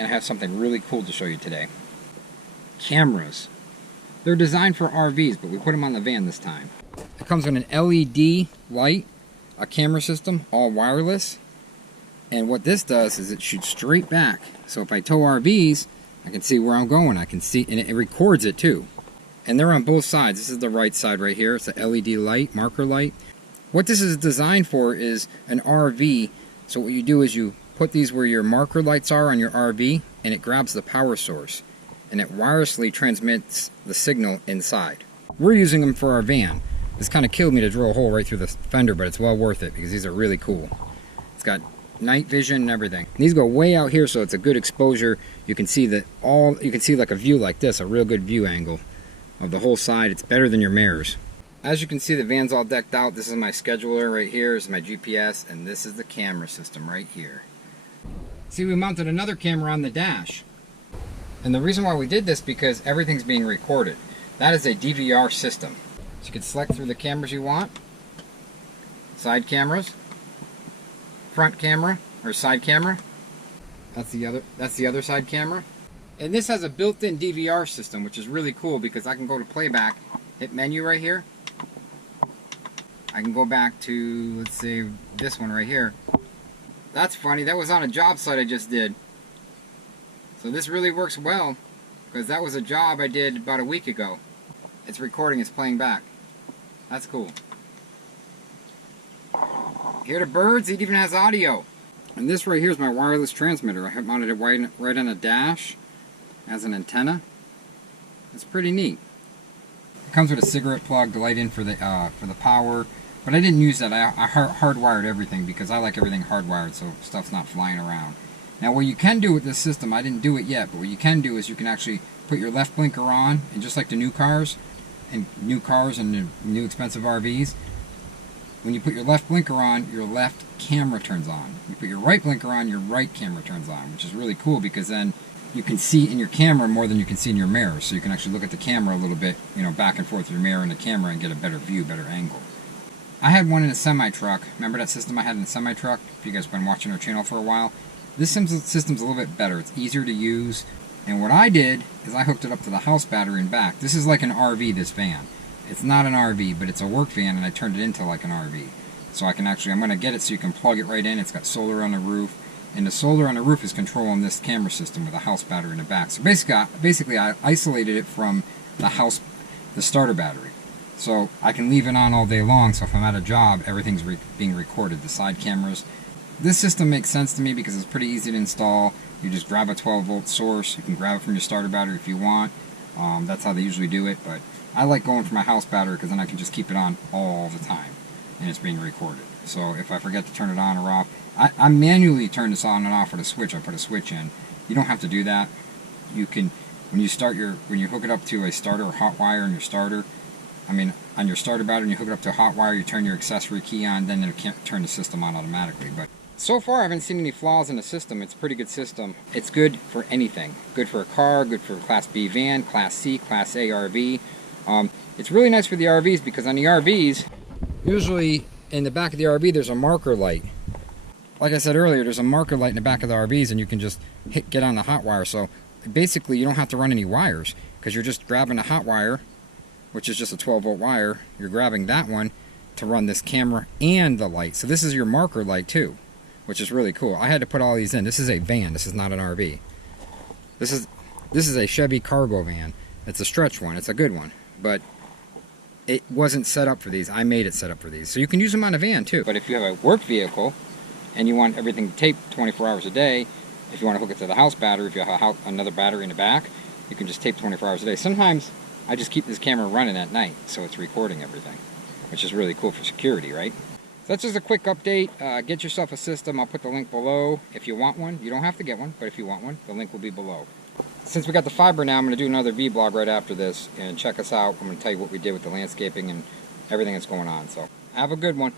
and I have something really cool to show you today. Cameras. They're designed for RVs, but we put them on the van this time. It comes with an LED light, a camera system, all wireless. And what this does is it shoots straight back. So if I tow RVs, I can see where I'm going. I can see, and it records it too. And they're on both sides. This is the right side right here. It's a LED light, marker light. What this is designed for is an RV. So what you do is you put these where your marker lights are on your RV, and it grabs the power source. And it wirelessly transmits the signal inside. We're using them for our van. This kind of killed me to drill a hole right through the fender, but it's well worth it because these are really cool. It's got night vision and everything. These go way out here, so it's a good exposure. You can see like a view like this, a real good view angle of the whole side. It's better than your mirrors. As you can see, the van's all decked out. This is my scheduler right here. This is my GPS, and this is the camera system right here. See, we mounted another camera on the dash. And the reason why we did this because everything's being recorded. That is a DVR system. So you can select through the cameras you want. Side cameras, front camera or side camera. That's the other side camera. And this has a built-in DVR system, which is really cool because I can go to playback, hit menu right here. I can go back to, let's say, this one right here. That's funny, that was on a job site I just did. So this really works well, because that was a job I did about a week ago. It's recording, it's playing back. That's cool. Hear the birds? It even has audio. And this right here is my wireless transmitter. I have mounted it right on a dash as an antenna. It's pretty neat. It comes with a cigarette plug to light in for the power, but I didn't use that. I hardwired everything because I like everything hardwired so stuff's not flying around. Now what you can do with this system, I didn't do it yet, but what you can do is you can actually put your left blinker on, and just like the new cars and the new expensive RVs, when you put your left blinker on, your left camera turns on. You put your right blinker on, your right camera turns on, which is really cool because then you can see in your camera more than you can see in your mirror. So you can actually look at the camera a little bit, back and forth with your mirror and the camera and get a better view, better angle. I had one in a semi-truck. Remember that system I had in the semi-truck? If you guys have been watching our channel for a while. This system's a little bit better. It's easier to use. And what I did is I hooked it up to the house battery and back. This is like an RV, this van. It's not an RV, but it's a work van, and I turned it into like an RV. So I'm going to get it so you can plug it right in. It's got solar on the roof. And the solar on the roof is controlling this camera system with a house battery in the back. So basically I isolated it from the starter battery. So I can leave it on all day long, so if I'm at a job, everything's being recorded. The side cameras. This system makes sense to me because it's pretty easy to install. You just grab a 12-volt source. You can grab it from your starter battery if you want. That's how they usually do it, but I like going for my house battery because then I can just keep it on all the time, and it's being recorded. So if I forget to turn it on or off, I manually turn this on and off with a switch. I put a switch in. You don't have to do that. You can, when you hook it up to a starter or hot wire in your starter, on your starter battery, and you hook it up to a hot wire, you turn your accessory key on, then it can't turn the system on automatically. But so far, I haven't seen any flaws in the system. It's a pretty good system. It's good for anything. Good for a car, good for a Class B van, Class C, Class A RV. It's really nice for the RVs because on the RVs, usually in the back of the RV, there's a marker light. Like I said earlier, there's a marker light in the back of the RVs, and you can just get on the hot wire. So basically, you don't have to run any wires because you're just grabbing a hot wire, which is just a 12-volt wire. You're grabbing that one to run this camera and the light. So this is your marker light too, which is really cool. I had to put all these in. This is a van. This is not an RV. This is a Chevy cargo van. It's a stretch one. It's a good one, but it wasn't set up for these. I made it set up for these. So you can use them on a van too. But if you have a work vehicle and you want everything taped 24 hours a day, if you want to hook it to the house battery, if you have another battery in the back, you can just tape 24 hours a day. Sometimes I just keep this camera running at night so it's recording everything, which is really cool for security, right? So that's just a quick update. Get yourself a system. I'll put the link below if you want one. You don't have to get one, but if you want one, the link will be below. Since we got the fiber now, I'm going to do another vlog right after this, and check us out. I'm going to tell you what we did with the landscaping and everything that's going on. So have a good one.